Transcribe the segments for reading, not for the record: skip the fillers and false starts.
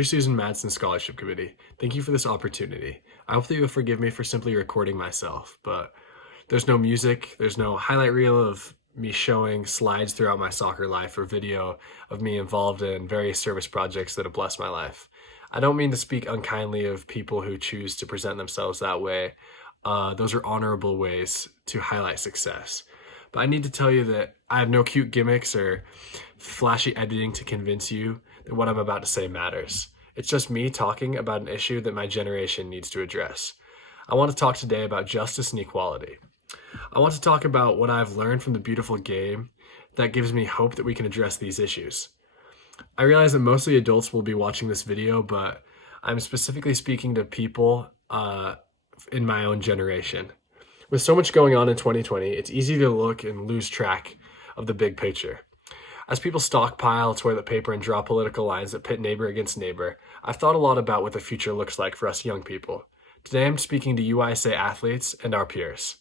Dear Susan Madsen Scholarship Committee, thank you for this opportunity. I hope that you'll forgive me for simply recording myself, but there's no music, there's no highlight reel of me showing slides throughout my soccer life or video of me involved in various service projects that have blessed my life. I don't mean to speak unkindly of people who choose to present themselves that way. Those are honorable ways to highlight success. But I need to tell you that I have no cute gimmicks or flashy editing to convince you that what I'm about to say matters. It's just me talking about an issue that my generation needs to address. I want to talk today about justice and equality. I want to talk about what I've learned from the beautiful game that gives me hope that we can address these issues. I realize that mostly adults will be watching this video, but I'm specifically speaking to people in my own generation. With so much going on in 2020, it's easy to look and lose track of the big picture. As people stockpile toilet paper and draw political lines that pit neighbor against neighbor, I've thought a lot about what the future looks like for us young people. Today I'm speaking to UISA athletes and our peers.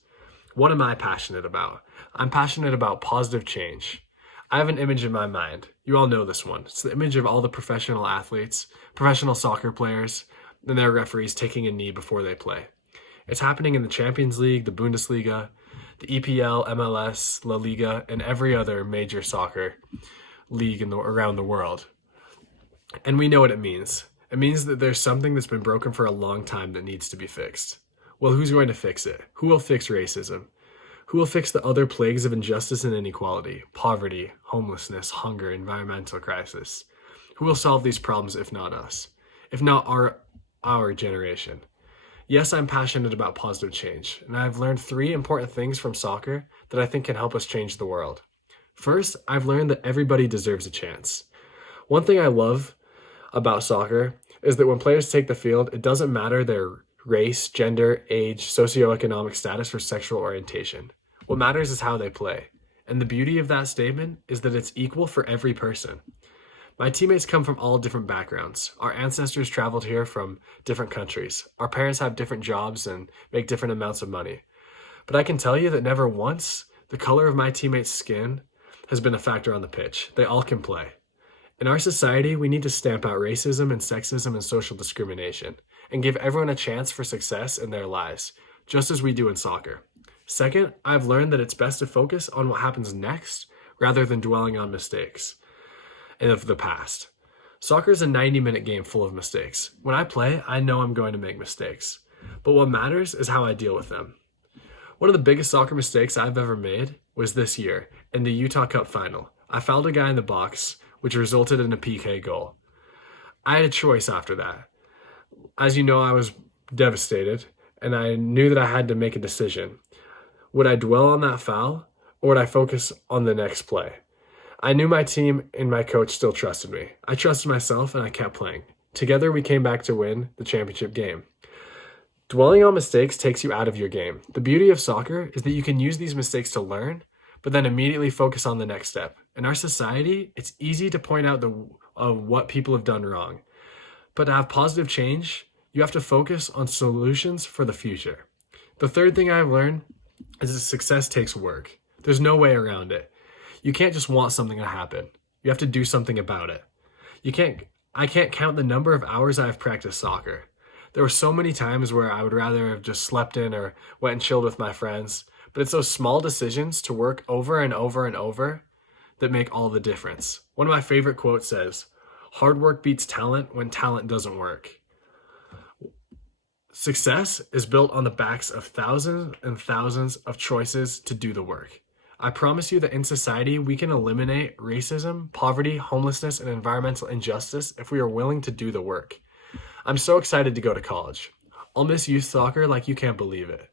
What am I passionate about? I'm passionate about positive change. I have an image in my mind. You all know this one. It's the image of all the professional athletes, professional soccer players, and their referees taking a knee before they play. It's happening in the Champions League, the Bundesliga, the EPL, MLS, La Liga, and every other major soccer league around the world. And we know what it means. It means that there's something that's been broken for a long time that needs to be fixed. Well, who's going to fix it? Who will fix racism? Who will fix the other plagues of injustice and inequality, poverty, homelessness, hunger, environmental crisis? Who will solve these problems if not us? If not our generation? Yes, I'm passionate about positive change, and I've learned 3 important things from soccer that I think can help us change the world. First, I've learned that everybody deserves a chance. One thing I love about soccer is that when players take the field, it doesn't matter their race, gender, age, socioeconomic status, or sexual orientation. What matters is how they play. And the beauty of that statement is that it's equal for every person. My teammates come from all different backgrounds. Our ancestors traveled here from different countries. Our parents have different jobs and make different amounts of money. But I can tell you that never once the color of my teammates' skin has been a factor on the pitch. They all can play. In our society, we need to stamp out racism and sexism and social discrimination and give everyone a chance for success in their lives, just as we do in soccer. Second, I've learned that it's best to focus on what happens next rather than dwelling on mistakes of the past. Soccer is a 90-minute game full of mistakes. When I play, I know I'm going to make mistakes. But what matters is how I deal with them. One of the biggest soccer mistakes I've ever made was this year in the Utah Cup final. I fouled a guy in the box, which resulted in a PK goal. I had a choice after that. As you know, I was devastated, and I knew that I had to make a decision. Would I dwell on that foul, or would I focus on the next play? I knew my team and my coach still trusted me. I trusted myself and I kept playing. Together we came back to win the championship game. Dwelling on mistakes takes you out of your game. The beauty of soccer is that you can use these mistakes to learn, but then immediately focus on the next step. In our society, it's easy to point out what people have done wrong. But to have positive change, you have to focus on solutions for the future. The third thing I've learned is that success takes work. There's no way around it. You can't just want something to happen. You have to do something about it. I can't count the number of hours I've practiced soccer. There were so many times where I would rather have just slept in or went and chilled with my friends. But it's those small decisions to work over and over and over that make all the difference. One of my favorite quotes says, "Hard work beats talent when talent doesn't work." Success is built on the backs of thousands and thousands of choices to do the work. I promise you that in society, we can eliminate racism, poverty, homelessness, and environmental injustice if we are willing to do the work. I'm so excited to go to college. I'll miss youth soccer like you can't believe it.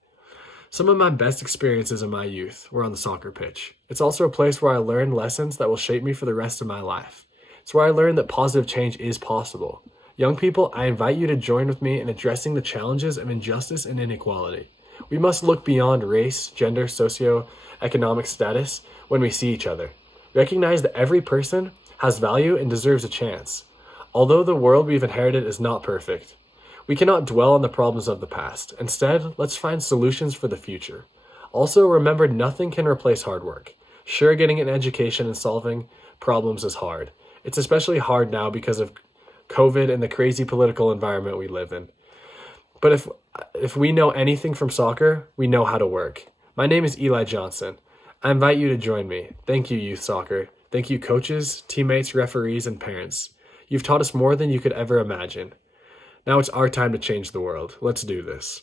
Some of my best experiences in my youth were on the soccer pitch. It's also a place where I learned lessons that will shape me for the rest of my life. It's where I learned that positive change is possible. Young people, I invite you to join with me in addressing the challenges of injustice and inequality. We must look beyond race, gender, socioeconomic status when we see each other. Recognize that every person has value and deserves a chance. Although the world we've inherited is not perfect, we cannot dwell on the problems of the past. Instead, let's find solutions for the future. Also, remember nothing can replace hard work. Sure, getting an education and solving problems is hard. It's especially hard now because of COVID, and the crazy political environment we live in. But if we know anything from soccer, we know how to work. My name is Eli Johnson. I invite you to join me. Thank you, youth soccer. Thank you, coaches, teammates, referees, and parents. You've taught us more than you could ever imagine. Now it's our time to change the world. Let's do this.